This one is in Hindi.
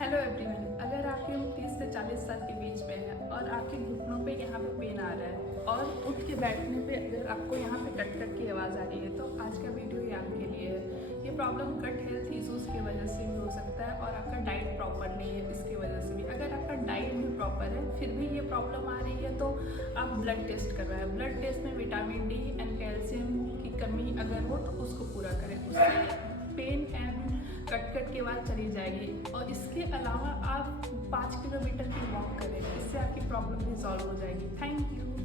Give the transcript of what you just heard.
हेलो एवरीवन, अगर आपकी उम्र 30 से 40 साल के बीच में है और आपके घुटनों पे यहाँ पे पेन आ रहा है और उठ के बैठने पे अगर आपको यहाँ पे कट कट की आवाज़ आ रही है, तो आज का वीडियो ये आपके लिए है। ये प्रॉब्लम गट हेल्थ इशूज़ की वजह से भी हो सकता है और आपका डाइट प्रॉपर नहीं है इसकी वजह से भी। अगर आपका डाइट भी प्रॉपर है फिर भी ये प्रॉब्लम आ रही है तो आप ब्लड टेस्ट करवाएं। ब्लड टेस्ट में विटामिन डी एंड कैल्शियम की कमी अगर हो तो उसको पूरा करें, उससे पेन एंड कट के बाद चली जाएगी। और इसके अलावा आप 5 किलोमीटर की वॉक करें, इससे आपकी प्रॉब्लम रिजॉल्व हो जाएगी। Thank you.